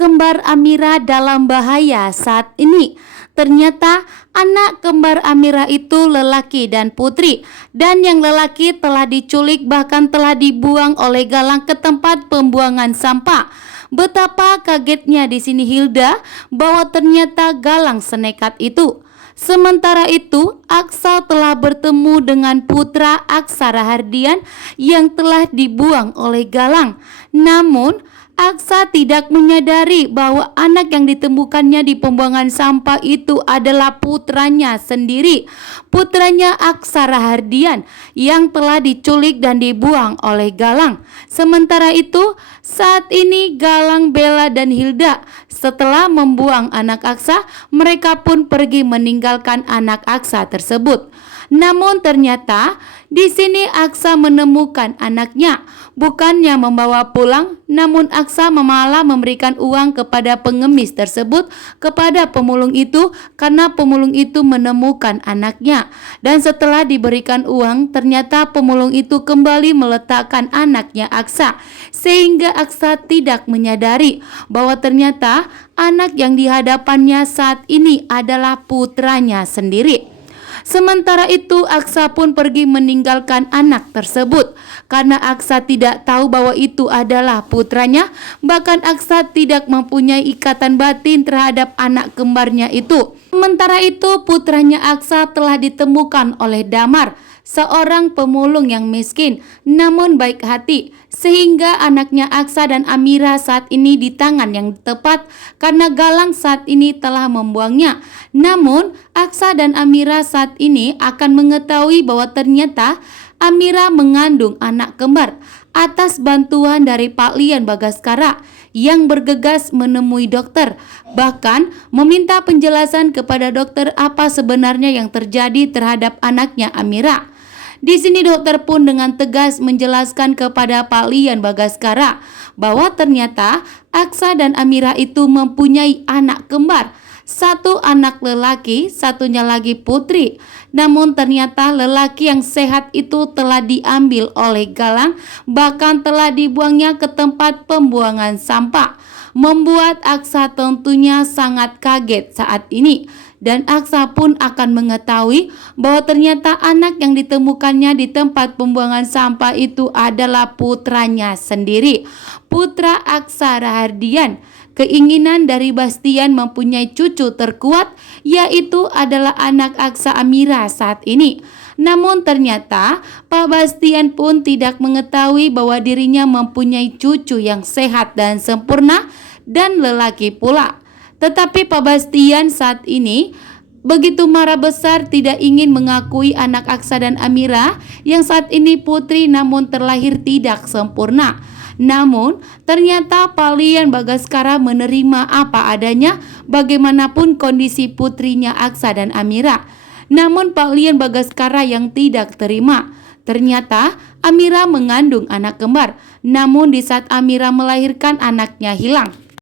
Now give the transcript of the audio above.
kembar Amira dalam bahaya saat ini. Ternyata anak kembar Amira itu lelaki dan putri, dan yang lelaki telah diculik bahkan telah dibuang oleh Galang ke tempat pembuangan sampah. Betapa kagetnya di sini Hilda bahwa ternyata Galang senekat itu. Sementara itu, Aksa telah bertemu dengan putra Aksa Rahardian yang telah dibuang oleh Galang. Namun, Aksa tidak menyadari bahwa anak yang ditemukannya di pembuangan sampah itu adalah putranya sendiri, putranya Aksa Rahardian yang telah diculik dan dibuang oleh Galang. Sementara itu, saat ini Galang, Bella, dan Hilda setelah membuang anak Aksa, mereka pun pergi meninggalkan anak Aksa tersebut. Namun ternyata di sini Aksa menemukan anaknya. Bukannya membawa pulang, namun Aksa malah memberikan uang kepada pengemis tersebut, kepada pemulung itu, karena pemulung itu menemukan anaknya. Dan setelah diberikan uang, ternyata pemulung itu kembali meletakkan anaknya Aksa, sehingga Aksa tidak menyadari bahwa ternyata anak yang di hadapannya saat ini adalah putranya sendiri. Sementara itu Aksa pun pergi meninggalkan anak tersebut karena Aksa tidak tahu bahwa itu adalah putranya. Bahkan Aksa tidak mempunyai ikatan batin terhadap anak kembarnya itu. Sementara itu putranya Aksa telah ditemukan oleh Damar, seorang pemulung yang miskin namun baik hati, sehingga anaknya Aksa dan Amira saat ini di tangan yang tepat karena Galang saat ini telah membuangnya. Namun Aksa dan Amira saat ini akan mengetahui bahwa ternyata Amira mengandung anak kembar atas bantuan dari Pak Lian Bagaskara yang bergegas menemui dokter, bahkan meminta penjelasan kepada dokter apa sebenarnya yang terjadi terhadap anaknya Amira. Di sini dokter pun dengan tegas menjelaskan kepada Pak Lian Bagaskara bahwa ternyata Aksa dan Amira itu mempunyai anak kembar. Satu anak lelaki, satunya lagi putri. Namun ternyata lelaki yang sehat itu telah diambil oleh Galang, bahkan telah dibuangnya ke tempat pembuangan sampah. Membuat Aksa tentunya sangat kaget saat ini. Dan Aksa pun akan mengetahui bahwa ternyata anak yang ditemukannya di tempat pembuangan sampah itu adalah putranya sendiri, putra Aksa Rahardian. Keinginan dari Bastian mempunyai cucu terkuat yaitu adalah anak Aksa Amira saat ini. Namun ternyata Pak Bastian pun tidak mengetahui bahwa dirinya mempunyai cucu yang sehat dan sempurna dan lelaki pula. Tetapi Pak Bastian saat ini begitu marah besar, tidak ingin mengakui anak Aksa dan Amira yang saat ini putri namun terlahir tidak sempurna. Namun ternyata Pak Lian Bagaskara menerima apa adanya bagaimanapun kondisi putrinya Aksa dan Amira. Namun Pak Lian Bagaskara yang tidak terima. Ternyata Amira mengandung anak kembar, namun di saat Amira melahirkan anaknya hilang.